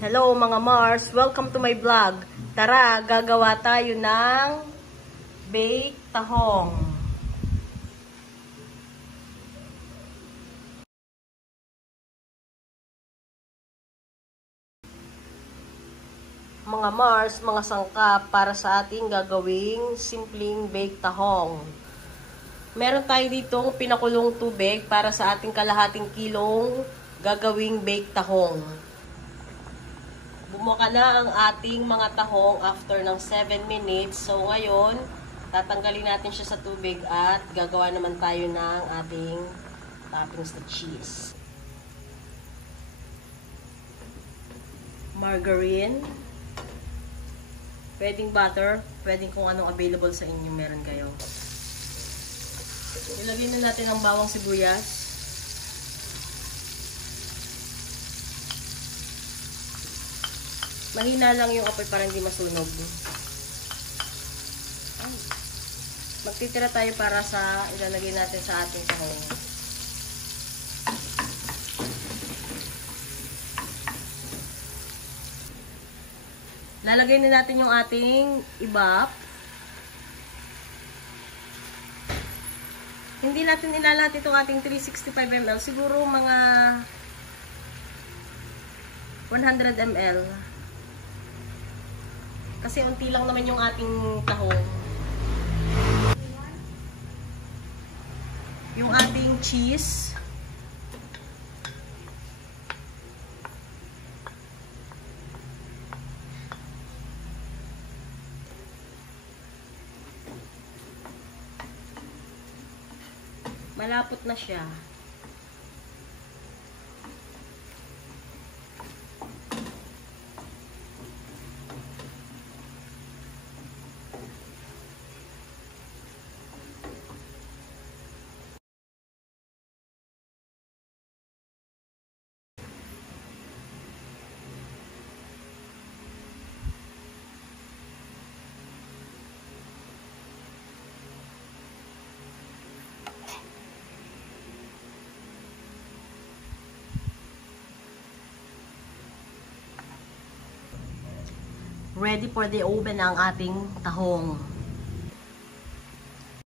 Hello mga Mars! Welcome to my vlog. Tara, gagawa tayo ng baked tahong. Mga Mars, mga sangkap para sa ating gagawing simpleng baked tahong. Meron tayo ditong pinakulong tubig para sa ating kalahating kilong gagawing baked tahong. Bumuka na ang ating mga tahong after ng 7 minutes. So ngayon, tatanggalin natin siya sa tubig at gagawa naman tayo ng ating toppings na cheese. Margarine. Pwedeng butter. Pwedeng kung anong available sa inyo meron kayo. Ilagay na natin ang bawang sibuyas. Mahina lang yung apoy para hindi masunog. Magtitira tayo para sa ilalagay natin sa ating tahong. Lalagay na natin yung ating ibap. Hindi natin ilalat itong ating 365 ml. Siguro mga 100 ml. Kasi unti lang naman yung ating tahong. Yung ating cheese. Malapot na siya. Ready for the oven ang ating tahong.